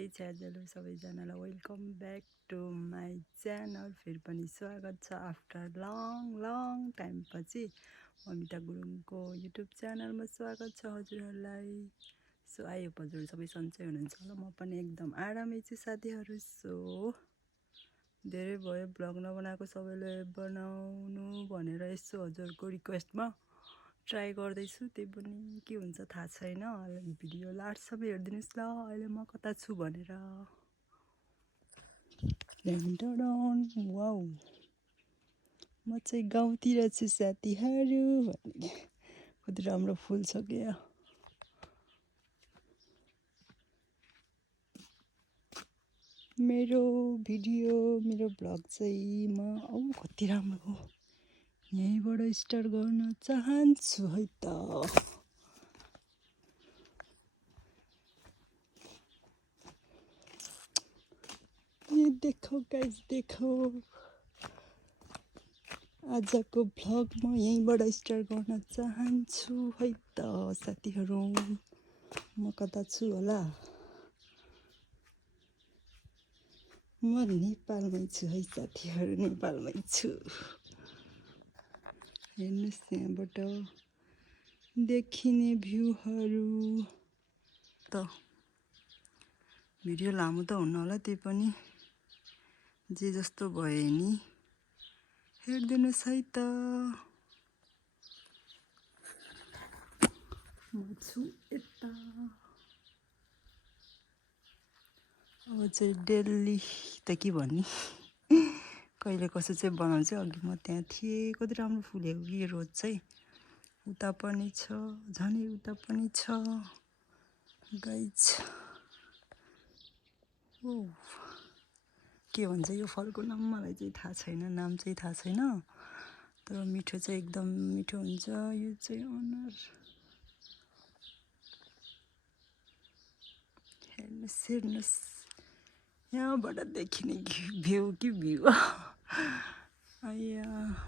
नमस्ते च्याजलो सबैजनालाई welcome back to my channel. फेरि पनि स्वागत छ आफ्टर लङ टाइमपछि अमिता गुरुङको युट्युब च्यानलमा स्वागत छ हजुरहरूलाई। सो आई होप हजुर सबै सन्चै हुनुहुन्छ होला। म पनि एकदम आरामै छु साथीहरू। सो धेरै भयो ब्लग नबनाएको, सबैले बनाउनु भनेर यसो हजुरको रिक्वेस्टमा ट्राई गर्दैछु। त्यही पनि के हुन्छ थाहा छैन। भिडियो लास्टसम्म हेरिदिनुहोस् ल, अहिले म कता छु भनेर। वाउ, म चाहिँ गाउँतिर छु साथीहरू। कति राम्रो फुल छ क्या। मेरो भिडियो मेरो ब्लग चाहिँ म कति राम्रो हो, यहीँबाट स्टार्ट गर्न चाहन्छु है त। देखो गाइस, देखो आजको भ्लग म यहीँबाट स्टार्ट गर्न चाहन्छु है त साथीहरू। म कता छु होला, म नेपालमै छु है साथीहरू, नेपालमै छु। हेर्नुहोस् यहाँबाट देखिने भ्यूहरू। त भिडियो लामो त हुन्न होला, त्यही पनि जे जस्तो भए नि हेरिदिनुहोस् है त। म छु यता। अब चाहिँ दिल्ली त के भन्ने, कहिले कसो चाहिँ बनाउँछु। अघि म त्यहाँ थिएँ, कति राम्रो फुलेको कि रोड चाहिँ। उता पनि छ, झनै उता पनि छ गाइज। ओ के भन्छ यो फलको नाम मलाई चाहिँ थाहा छैन, नाम चाहिँ थाहा छैन, तर मिठो चाहिँ एकदम मिठो हुन्छ। यो चाहिँ अनर, हेर्नुहोस् यहाँबाट देखिने भ्यू कि भ्यू।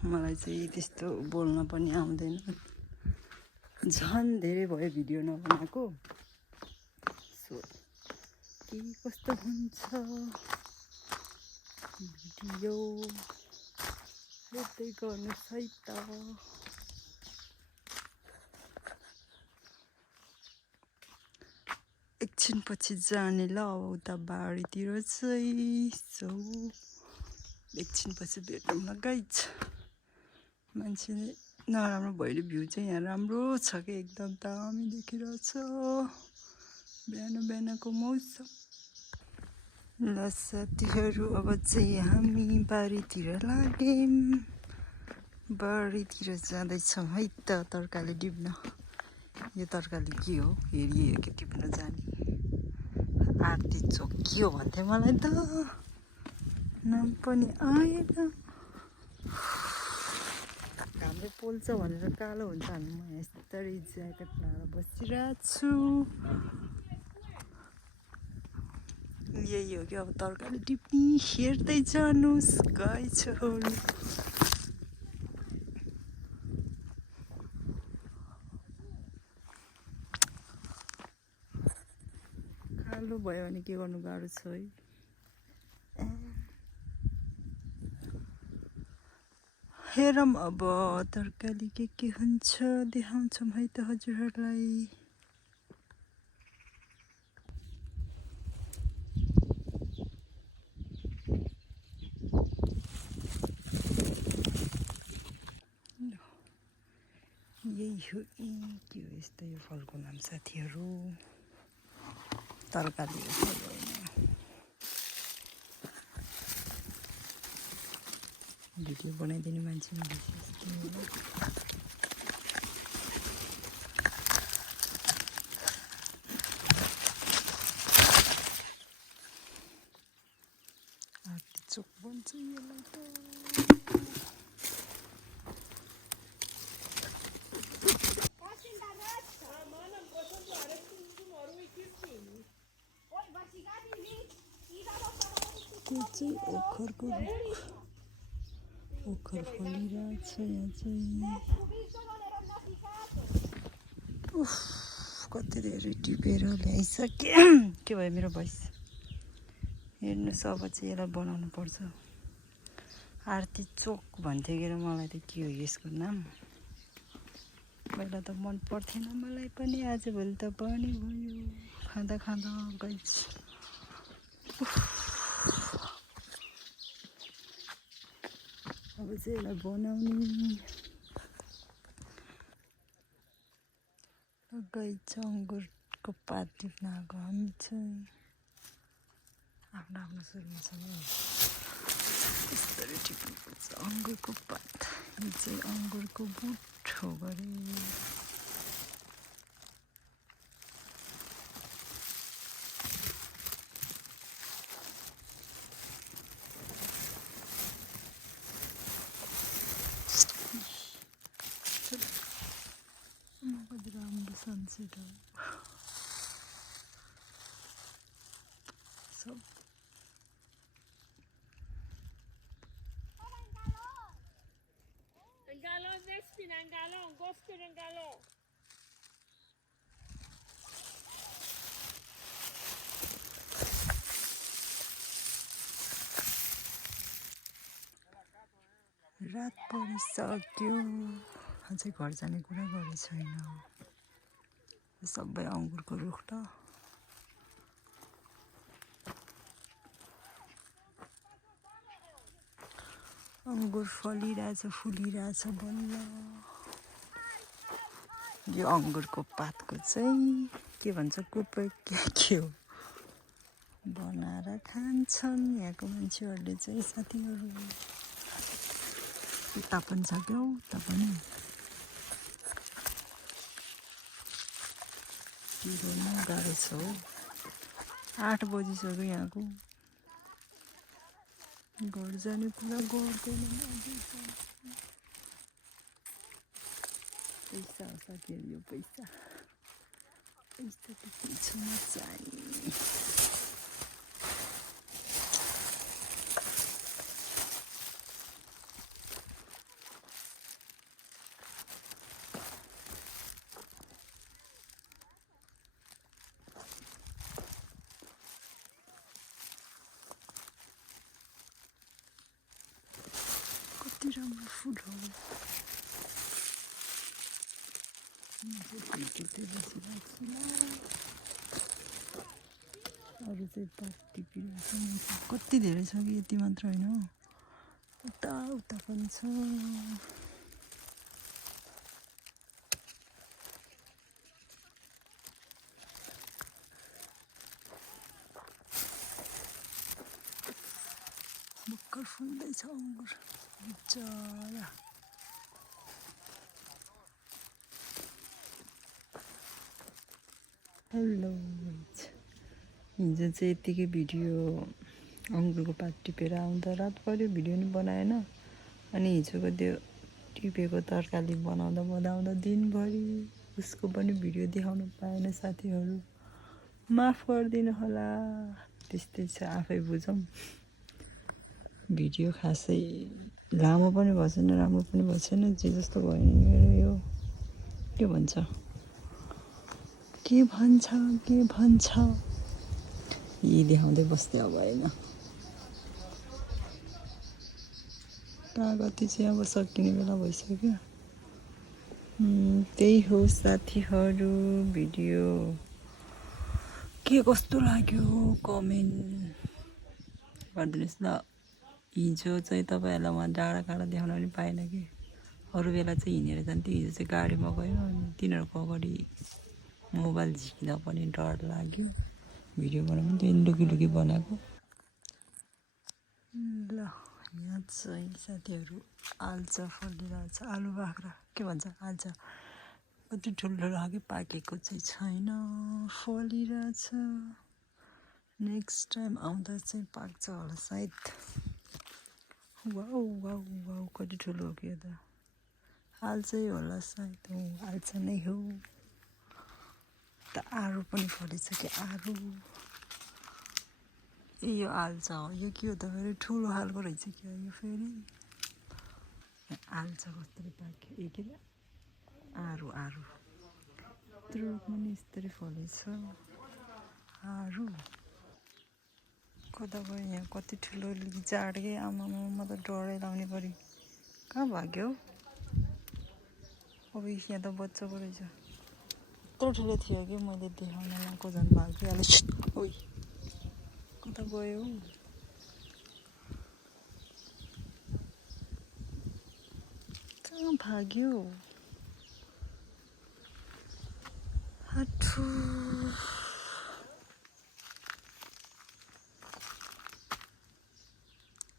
मलाई चाहिँ त्यस्तो बोल्न पनि आउँदैन, झन् धेरै भयो भिडियो नबनाएको। सो के कस्तो हुन्छ भिडियो हेर्दै गर्नुहोस् है त। एकछिन पछि जाने ल उता बारीतिर चाहिँ। सो एकछिन पछि भेटौँ ल गाइज। मान्छे नराम्रो भइले भ्यू चाहिँ यहाँ राम्रो छ कि, एकदम दामी देखिरहेछ बिहानको मौसम। ल साथीहरू, अब चाहिँ हामी बारीतिर लाग्यौँ। बारीतिर जाँदैछौँ है त तरकारी टिप्न। यो तरकारी के हो हेरियो कि टिप्न जाने। आरती चोक के हो भन्थे मलाई त, नाम पनि आएन। घामले पोल्छ भनेर कालो हुन्छ भने म यस्तरी ज्याकेट लगाएर बसिरहेको छु। यही हो कि अब तरकारी टिप्ने, हेर्दै जानुहोस् गाइजहरू। कालो भयो भने के गर्नु गाह्रो छ है। हेरौँ अब तरकारी के हुन्छ, देखाउँछौँ है त हजुरहरूलाई। यही हो के हो यस्तो यो फलको नाम साथीहरू, तरकारी हो फल होइन। भिडियो बनाइदिने मान्छे आरती चोक भन्छ यसलाई त। त्यो चाहिँ ओखरको रुख, ओखर फलिरहेछ यहाँ चाहिँ। उफ कति धेरै टिपेर ल्याइसकेँ। के भयो मेरो भोइस? हेर्नुहोस् अब चाहिँ यसलाई बनाउनु पर्छ। आरती चोक भन्थ्यो के र मलाई त के हो यसको नाम। पहिला त मन पर्थेन मलाई पनि, आजभोलि त पनि भयो खाँदा खाँदा गाइस। अब चाहिँ यसलाई बनाउने गाइस। अङ्गुरको पात टिप्न आएको हामी चाहिँ आफ्नो आफ्नो सुरुमा छ नि यसरी टिप्नुपर्छ अङ्गुरको पात। यो चाहिँ अङ्गुरको बुट हो गरे। कति राम्रो सनसेट हो सब। रात परिसक्यो, अझै घर जाने कुरा गरेको छैन। सबै अङ्गुरको रुख त अङ्गुर फलिरहेछ फुलिरहेछ बल्ल। यो अङ्गुरको पातको चाहिँ के भन्छ कुपै के हो बनाएर खान्छन् यहाँको मान्छेहरूले चाहिँ साथीहरू। उता पनि छ क्या उता पनि। हिँड्नु गाह्रो छ हौ। 8 बजिसक्यो यहाँको। घर जाने कुरा गर्दैन। पैसा हो साथीहरू, यो पैसा पैसा त केहीमा चाहिने। कति राम्रो फुल हो। अरू चाहिँ पात टिपिरहेको छ मान्छे कति धेरै छ कि यति मात्र होइन हो, उता उता पनि छ। भर्खर फुल्दैछ अङ्गुर बिचरा। हेलो, हिजो चाहिँ यत्तिकै भिडियो अङ्गुरको पात टिपेर आउँदा रात पऱ्यो, भिडियो नि बनाएन। अनि हिजोको त्यो टिपेको तरकारी बनाउँदा बनाउँदा दिनभरि उसको पनि भिडियो देखाउनु पाएन साथीहरू, माफ गरिदिनु होला। त्यस्तै छ, आफै बुझौँ। भिडियो खासै लामो पनि भएको छैन राम्रो पनि भएको छैन, जे जस्तो भयो नि मेरो यो के भन्छ यी देखाउँदै बस्दै अब होइन। कागती चाहिँ अब सकिने बेला भइसक्यो। त्यही हो साथीहरू, भिडियो के कस्तो लाग्यो कमेन्ट गरिदिनुहोस् ल। हिजो चाहिँ तपाईँहरूलाई उहाँ डाँडा देखाउन पनि पाएन कि, अरू बेला चाहिँ हिँडेर जान्थ्यो, हिजो चाहिँ गाडीमा गयो। अनि तिनीहरूको अगाडि मोबाइल झिक्दा पनि डर लाग्यो। भिडियो बनाउनु त्यो लुकी बनाएको। ल यहाँ चाहिँ साथीहरू आल्चा फलिरहेछ, आलु बाख्रा के भन्छ आल्चा। कति ठुल्ठुलो खालको पाकेको चाहिँ छैन, फलिरहेछ। नेक्स्ट टाइम आउँदा चाहिँ पाक्छ होला सायद। वाउ वाउ वाउ कति ठुलो हो कि यो त, आल्चै होला सायद। हो आल्चा नै हो। त आरू पनि फलेछ कि आरू। ए यो आल्चा हो, यो के हो त फेरि ठुलो खालको रहेछ क्या यो फेरि। आल्चा कस्तो पाक्यो ए के आरू आरू यत्रो पनि यस्तरी फलेछ आरू। कता गयो यहाँ कति ठुलो लिजार्ड के आमामा म त डरै लाउने पऱ्यो कहाँ भाग्यो अब यहाँ त बच्चाको रहेछ यत्रो ठुलो थियो कि मैले देखाउन लाएको झन् भागिहाल्यो ओइ कता गयो कहाँ भाग्यो हाठु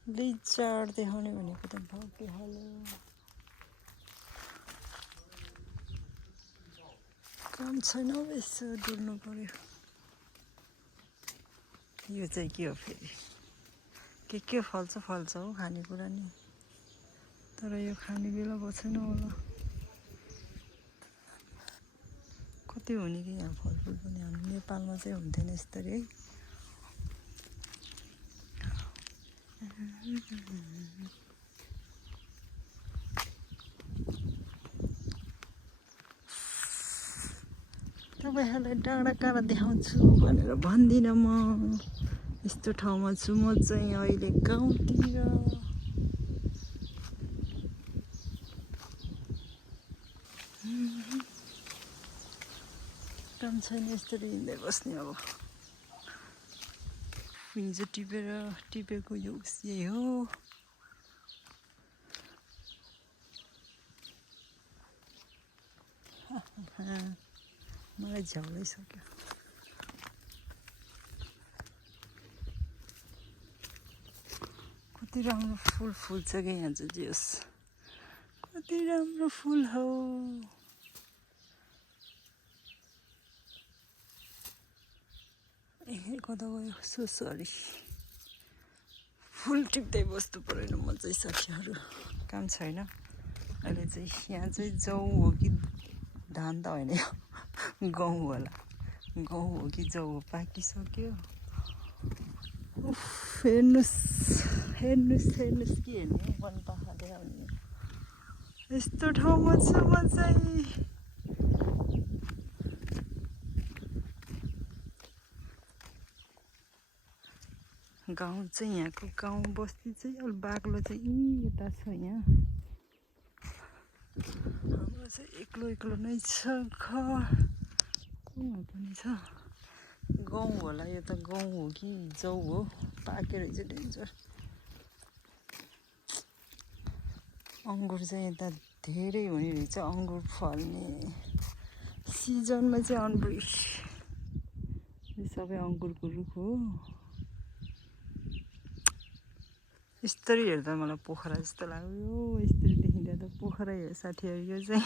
लिजार्ड देखाउने भनेको त भागिहाल्यो काम छैन अब यसो डुल्नु पर्यो यो चाहिँ के हो फेरि के फल्छ हौ खानेकुरा नि तर यो खाने बेला भएको छैन होला कति हुने कि यहाँ फलफुल पनि हाम्रो नेपालमा चाहिँ हुन्थेन यसरी है तपाईँहरूलाई डाँडा काँडा देखाउँछु भनेर भन्दिनँ म यस्तो ठाउँमा छु म चाहिँ अहिले गाउँतिर काम छैन यस्तरी हिँड्दै बस्ने अब हिजो टिपेको यो यही हो मलाई झ्याउलै सक्यो कति राम्रो फुल फुल्छ कि यहाँ चाहिँ जे होस् कति राम्रो फुल हो ए कता गयो सरी फुल टिप्दै बस्नु परेन म चाहिँ साथीहरू काम छैन अहिले चाहिँ यहाँ चाहिँ जौ हो कि धान त होइन गहुँ होला गहुँ हो कि जौ हो पाकिसक्यो हेर्नुहोस् के हेर्ने मन पखाले आउने यस्तो ठाउँमा छु म चाहिँ गाउँ चाहिँ यहाँको गाउँ बस्ती चाहिँ अलि बाक्लो चाहिँ यता छ यहाँ हाम्रो चाहिँ एक्लो नै छ घर कुमा पनि छ गाउँ होला यो त गाउँ हो कि जौ हो पाकेर चाहिँ डेन्जर अङ्गुर चाहिँ यता धेरै हुने रहेछ अङ्गुर फल्ने सिजनमा चाहिँ अम्बुस यो सबै अङ्गुरको रुख हो यस्तरी हेर्दा मलाई पोखरा जस्तो लाग्यो यस्तरी देखिँदा त पोखरै हो साथीहरू यो चाहिँ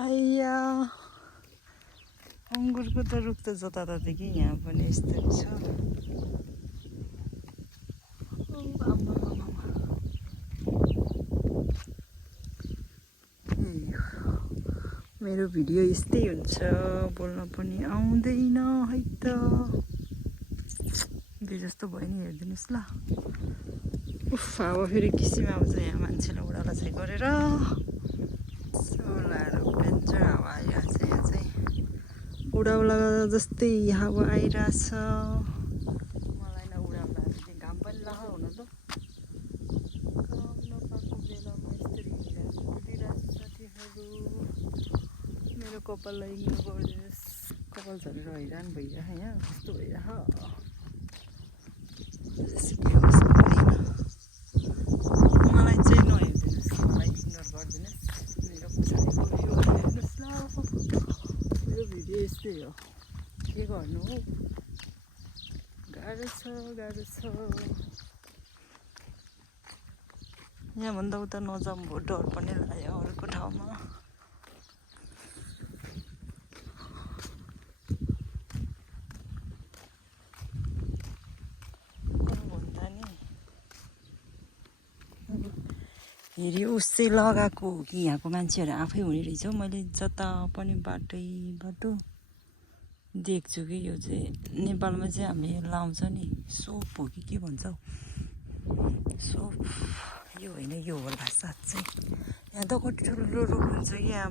आइया अङ्गुरको त रुख त जताततै कि यहाँ पनि यस्तरी छ मेरो भिडियो यस्तै हुन्छ बोल्न पनि आउँदैन है त दुई जस्तो भयो नि हेरिदिनुहोस् ल उफ अब फेरि किसिम आउँछ यहाँ मान्छेलाई उडाला चाहिँ गरेर सोलाहरू डेन्जर हावा आइरहेछ यहाँ चाहिँ उडाउला जस्तै हावा आइरहेछ मलाई न उडाउला घाम पनि लाख हुन त काम नपाएको बेलामा यस्तरी हिँडिरहेको साथीहरू मेरो कपाललाई इग्नोर गरिदिनुहोस् कपाल झरेर हैरान भइरह यहाँ कस्तो भइरह मलाई चाहिँ नहेरिदिनुहोस् मलाई इग्नोर गरिदिनुहोस् मेरो पछाडि हेर्नुहोस् ल मेरो भिडियो यस्तै हो के गर्नु हो गाह्रो छ यहाँभन्दा उता नजाऊँ भयो डर पनि लाग्यो अरूको ठाउँमा हेरि उसै लगाएको हो कि यहाँको मान्छेहरू आफै हुने रहेछ मैले जता पनि बाटो देख्छु कि यो चाहिँ नेपालमा चाहिँ हामीले लाउँछ नि सोप हो कि के भन्छ हौ सोप यो होइन यो होला साँच्चै यहाँ त कति ठुलो रुख हुन्छ कि यहाँ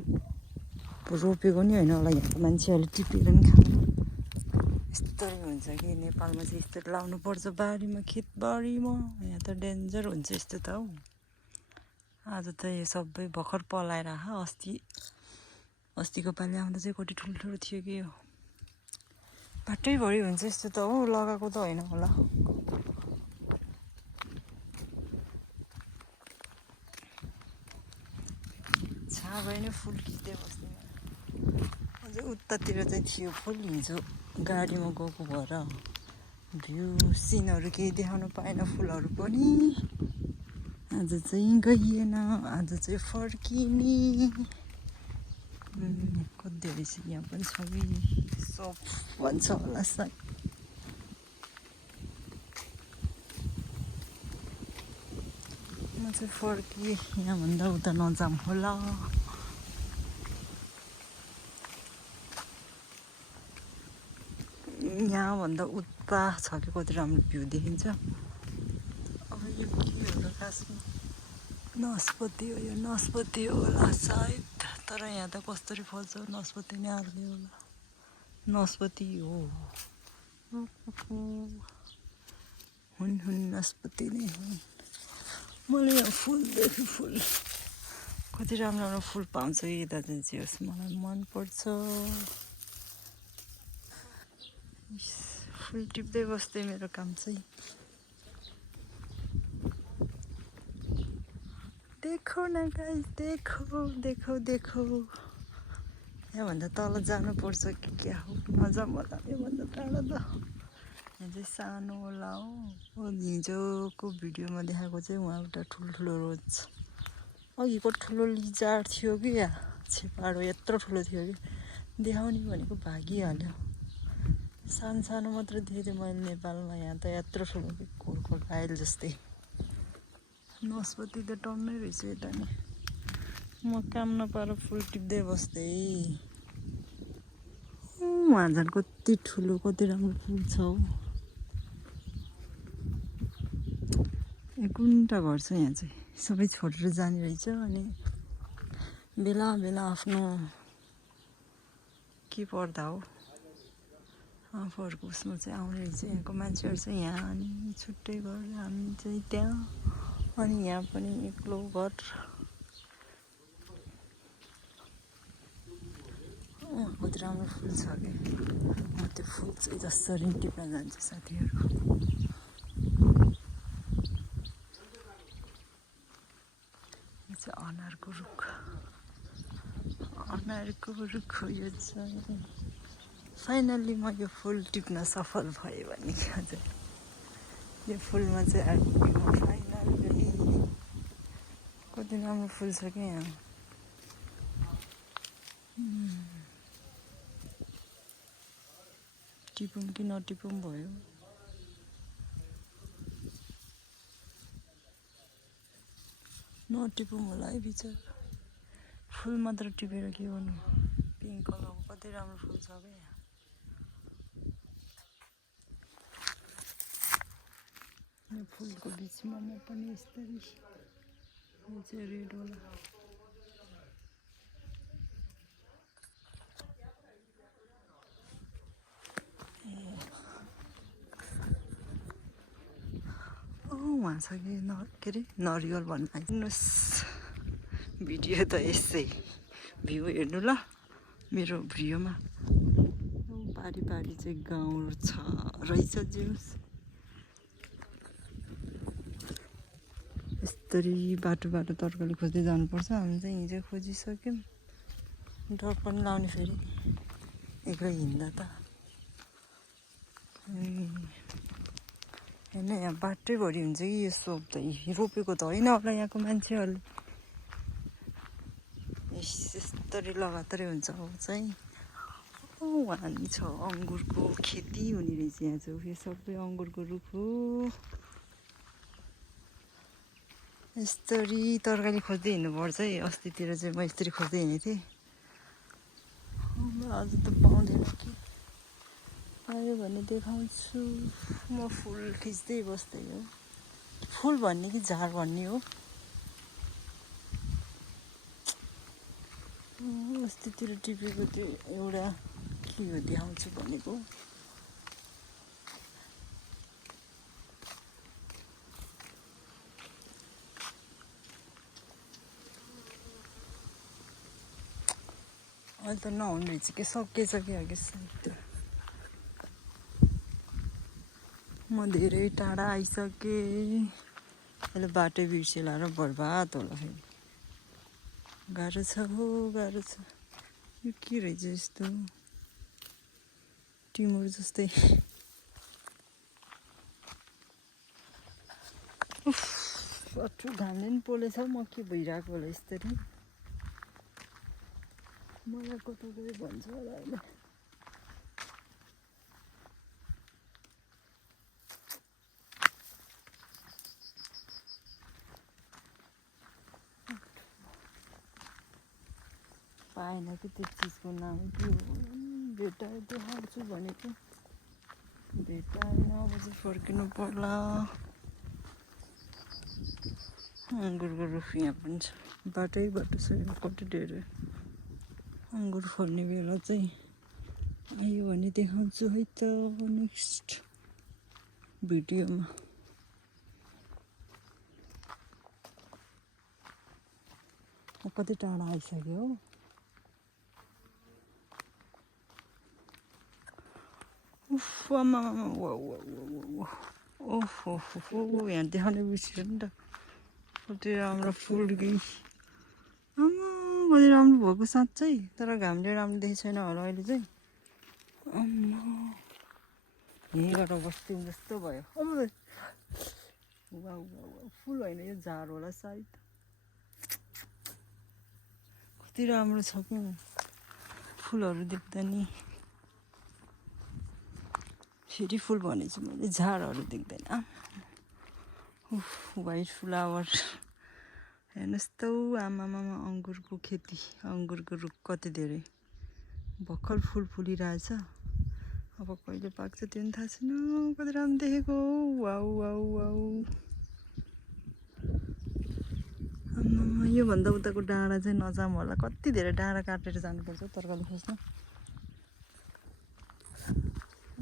रोपेको नि होइन होला यहाँको मान्छेहरूले टिपेर पनि खानु यस्तरी हुन्छ कि नेपालमा चाहिँ यस्तरी लाउनुपर्छ बारीमा खेतबारीमा। यहाँ त डेन्जर हुन्छ यस्तो त हौ। आज त यो सबै भर्खर पलाएर अस्तिको पालि आउँदा चाहिँ कति ठुल्ठुलो थियो कि यो बाटैभरि हुन्छ यस्तो त हो। लगाएको त होइन होला। छा भयो नि फुल खिच्दै बस्ने अझै उतातिर चाहिँ थियो फुल। हिजो गाडीमा गएको भएर भ्यू सिनहरू केही देखाउनु पाएन फुलहरू पनि। आज चाहिँ गइएन, आज चाहिँ फर्किने। कति रहेछ यहाँ पनि सबै सप भन्छ होला सायद। म चाहिँ फर्किएँ, यहाँभन्दा उता नजाम होला। यहाँभन्दा उता छ कि कति राम्रो भ्यू देखिन्छ। अब यो के होला खासमा, नासपति हो यो, नासपति होला सायद। तर यहाँ त कसरी फल्छ नासपति नै अर्कै होला। नासपति हो हुन नासपति नै हुन्। मलाई यहाँ फुल देखेँ फुल कति राम्रो राम्रो फुल पाउँछ कि दाजु चाहिँ होस् मलाई मनपर्छ। फुल टिप्दै बस्दै मेरो काम चाहिँ। देखो न गाइस, देखो देखो देखो। यहाँभन्दा तल जानुपर्छ कि क्या हो, नजाम होला योभन्दा टाढा त। यहाँ चाहिँ सानो होला हो। हिजोको भिडियोमा देखाएको चाहिँ उहाँ एउटा ठुल्ठुलो रोज छ। अघिको ठुलो लिजार्ड थियो कि या छेपारो यत्रो ठुलो थियो कि देखाउने भनेको भागिहाल्यो। सानो सानो मात्र देखेँ मैले नेपालमा, यहाँ त यत्रो ठुलो कि क्रोकोडाइल जस्तै। नासपति त टन्नै रहेछ यता नि। म काम नपाएर फुल टिप्दै बस्दै। उहाँ झन् कति ठुलो कति राम्रो फुल छ हौ। कुनटा घर छ यहाँ चाहिँ, सबै छोडेर जाने रहेछ। अनि बेला बेला आफ्नो के पर्दा हो आफूहरूको उसमा चाहिँ आउने रहेछ। यहाँको मान्छेहरू चाहिँ यहाँ, अनि छुट्टै घर, हामी चाहिँ त्यहाँ, अनि यहाँ पनि एक्लो घर। कति राम्रो फुल छ कि। म त्यो फुल चाहिँ जसरी टिप्न जान्छु साथीहरू। यो चाहिँ अनारको रुख, अनारको रुख हो यो चाहिँ। फाइनल्ली म यो फुल टिप्न सफल भएँ भन्ने क्या चाहिँ। यो फुलमा चाहिँ आइपुगेँ म फाइनल्ली। कति राम्रो फुल छ क्या यहाँ। टिपौँ कि नटिपौँ भयो। नटिपौँ होला है बिचरा। फुल मात्र टिपेर के गर्नु। पिङ्क कलरको कति राम्रो फुल छ क्या यहाँ। यो फुलको बिचमा म पनि यस्तरी, यो चाहिँ रेड होला। उहाँ छ कि के अरे नरिवल भन्नु हेर्नुहोस्। भिडियो त यसै भ्यू हेर्नु ल मेरो भिडियोमा। पारी पारी चाहिँ गाउँ छ रहेछ जेहोस्। यस्तरी बाटो बाटो तरकारी खोज्दै जानुपर्छ। हामी चाहिँ हिजो खोजिसक्यौँ। डर पनि लाउने फेरि एक्लै हिँड्दा त। होइन यहाँ बाटैभरि हुन्छ कि यो सोप त रोपेको त होइन होला यहाँको मान्छेहरूले। यस्तरी लगातारै हुन्छ अब चाहिँ। वहाँ नि छ अङ्गुरको खेती हुने रहेछ यहाँ चाहिँ। यो सबै अङ्गुरको रुख हो। यस्तरी तरकारी खोज्दै हिँड्नुपर्छ है। अस्तितिर चाहिँ म यस्तरी खोज्दै हिँडेको थिएँ। आज त पाउँदैन कि, पायो भने देखाउँछु। म फुल खिच्दै बस्दै हो। फुल भन्ने कि झार भन्ने हो। अस्तितिर टिपेको त्यो एउटा के हो देखाउँछु भनेको। अहिले त नहुने रहेछ कि सकिएछ कि अघि सायद म धेरै टाढा आइसकेँ अहिले बाटै बिर्सेला र बर्बाद होला फेरि गाह्रो छ हो गाह्रो छ यो के रहेछ यस्तो टिमुर जस्तै अठु घामले नि पोलेछ म के भइरहेको होला यसरी मलाई कता गयो भन्छ होला अहिले पाएन कि त्यो चिजको नाम के हो भेटाएर देखाउँछु भनेको भेटाएन अब चाहिँ फर्किनु पर्ला अङ्गुरको रुख यहाँ पनि छ बाटै बाटो छ यो कति धेरै अङ्गुर फल्ने बेला चाहिँ आयो भने देखाउँछु है त नेक्स्ट भिडियोमा कति टाढा आइसक्यो हो ओहो यहाँ देखाउने बिर्सियो नि त कति राम्रो फुल कि कति राम्रो भएको साँच्चै तर घामले राम्रो देखेको छैन होला अहिले चाहिँ यहीँबाट बस्थ्यौँ जस्तो भयो फुल होइन यो झार होला सायद कति राम्रो छ कि फुलहरू देख्दा नि फेरि फुल भनेछु मैले झारहरू देख्दैन वाइट फ्लावर हेर्नुहोस् त आमामा अङ्गुरको खेती अङ्गुरको रुख कति धेरै भर्खर फुल फुलिरहेछ अब कहिले पाक्छ त्यो पनि थाहा छैन कति राम्रो देखेको वाउ वाउ वाउ आमामा योभन्दा उताको डाँडा चाहिँ नजाऊँ होला कति धेरै डाँडा काटेर जानुपर्छ तरकारी खोज्न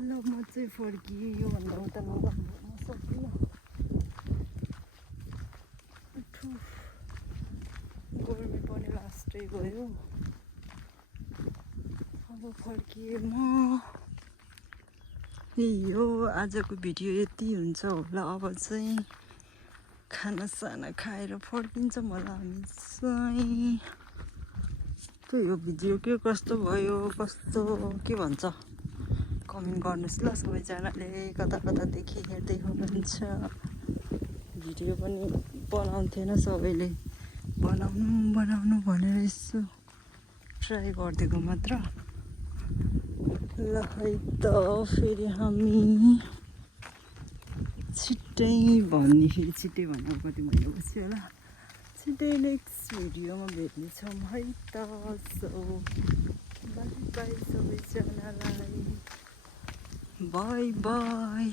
ल म चाहिँ फर्किएँ योभन्दा उता नजाऊँ सक्दिनँ गर्मी पनि लास्टै गयो अब फर्किएँ म यो आजको भिडियो यति हुन्छ होला अब चाहिँ खानासाना खाएर फर्किन्छौँ होला हामी चाहिँ त्यही हो भिडियो के कस्तो भयो कस्तो के भन्छ कमेन्ट गर्नुहोस् ल सबैजनाले कता कतादेखि हेर्दै हुनुहुन्छ भिडियो पनि बनाउँथेन सबैले बनाउनु भनेर यसो ट्राई गरिदिएको मात्र ल है त फेरि हामी छिट्टै भन्ने फेरि छिट्टै भन्नु कति महिना पछि होला छिट्टै नेक्स्ट भिडियोमा भेट्नेछौँ है त सो बाई बाई सबैजनालाई बाई बाई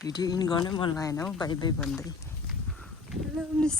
भिडियो इन गर्नै मन लागेन हौ बाई बाई भन्दै ल मिस